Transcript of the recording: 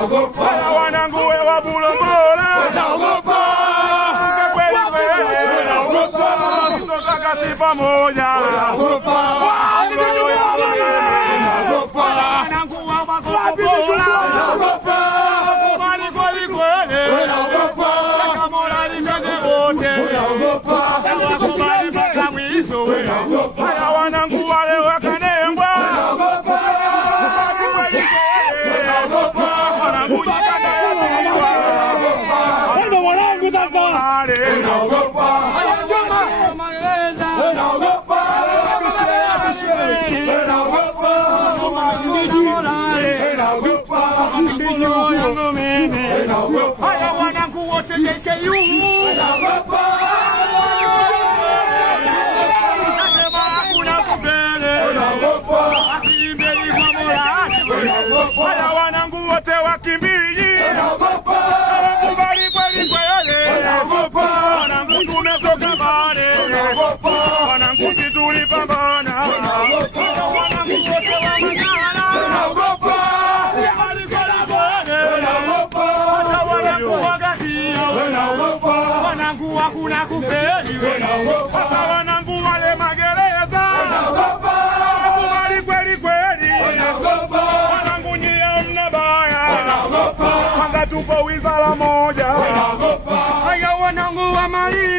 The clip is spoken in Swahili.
Haya wanangu wa Bulombola, kakati pamoja, wanangu wa Bulombola, kubali kweli, Kamola lishane wote, wakubali mpaka mwisho. Haya wanangu wale wakanembwa, haya wanangu wote JKU, nasema hakuna kupele, akimbeli kwa Mola. Haya wanangu wote wakimbiji, kubali kweli wanangu tumetoka mbali, wanangu tulipambana, wanangu wote wa Manyara, wanangu hakuna kufeli, hata wanangu wale magereza, kubali kweli, wanangu nyie mna baya, kwanza tupo wizara moja. Haya wanangu wa Mali